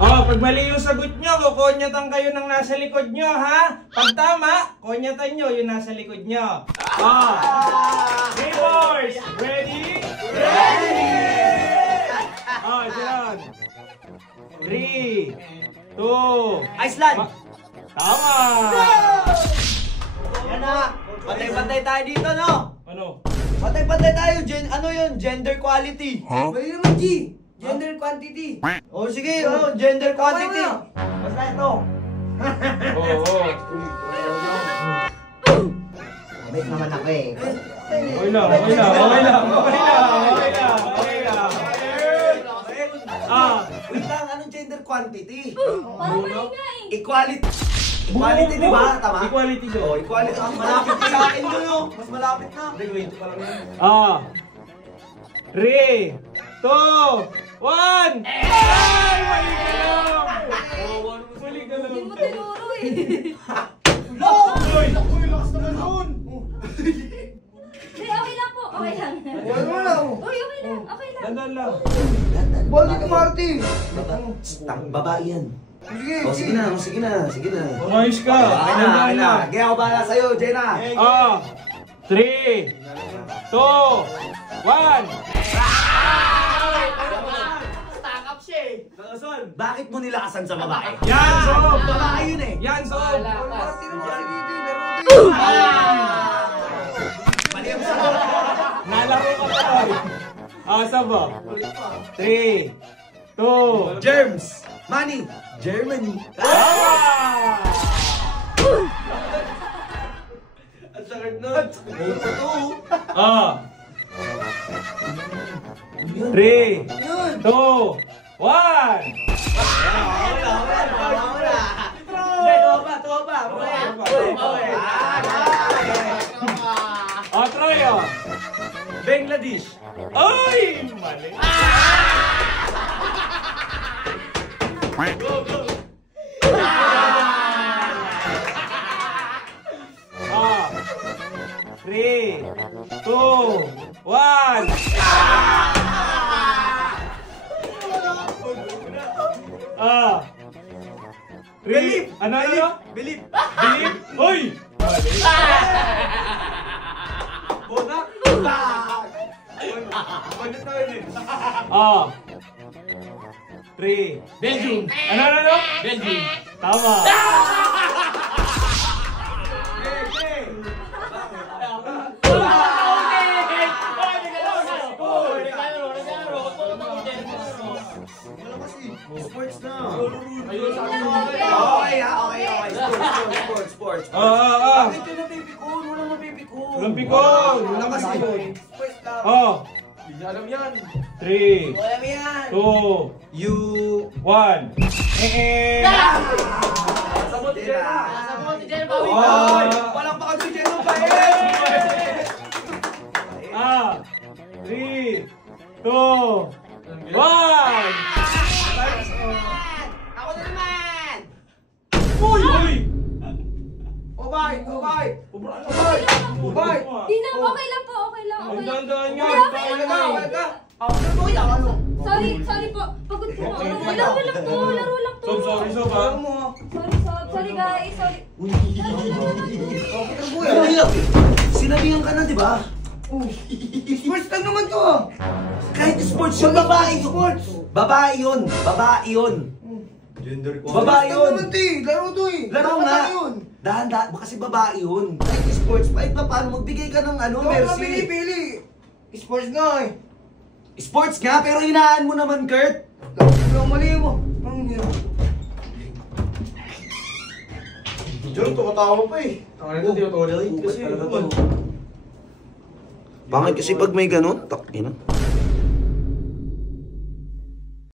Oh, pag mali yung sagot nyo, kukonyatan kayo ng nasa likod nyo, ha? Pag tama, konyatan nyo yung nasa likod nyo. Oh. Neighbors, ready? Ready! Oh, John. 3, 2, Iceland! Tama! Yan na! Patay-patay tayo dito, no? Ano? Patay-patay tayo! Ano yun? Gender quality! May naman, G! Gender quantity! O sige, gender quantity! Basta ito! Oo. Wait naman ako eh. Okay lang. Wait lang, anong gender quantity? Parang mali nga eh. Equality! Equality, di ba? Tama? Equality daw. Oh, equality. Mas malapit na sa akin yun, oh. Mas malapit na. 3, 2, 1! Ay! Mali ka lang! Mali ka lang! Hindi mo tinuro eh. Uy! Lakas naman nun! Hindi, okay lang po. Okay lang. Ano lang? Uy, okay lang. Okay lang. Dandan lang. Bakit ka, Marty? Babae yan. Sige, Oh, sige na, sige na. Umayos ka. Okay na. Kaya ako bahala sa'yo, Jenna. 3, 2, 1! Bakit mo nilakasan sa babae? Yan, Sob! Babae yun eh. Yan, Sob! Marty naman dito, laro dito. Mali ang sagot. Nalaro ka pa. Sob. 3, 2, Germs. Money. Germany. Ang sakit na. 3, 2, 1! Troy, Bangladesh. ay! Mali. Go! 3, 2, 1! Believe! Ano? Believe. Believe? Uy! Mali. Bonak. Bonak na yun eh. 3. Belgium. Ano? Belgium. Tama. Sports na. Sports. Bakit yung napipikon? Walang mapipikon. Walang pikon. Walang kasi. Sports lang. Hindi alam yan. 3, Walang yan. 2, You. 1. Sabot Jenna. Walang baka si Jenna pa eh. 3, 2, 1. Ako na naman. Uy! Obay. Di na, okay lang po. Okay lang. Ang dandaan nga. Sorry po. Pagod ko na. Laro lang to. Sob, sorry, Sob, ha? Sorry guys. Sorry. Sinabihan ka na, di ba? Sports lang naman to. Kahit sports yun, babae sports. Babae yun. Gender Babae yun. Laro to eh. Laro nga. Dahan-dahan, kasi babae yun. Kahit sports, kahit pa paano, magbigay ka ng mercy. Pili. Sports nga eh. Sports nga, pero hinaan mo naman, Kurt. Mali mo. Anong yun? Diyan, tumatawa pa eh. Kasi Bakit kasi pag may ganun, tak ina.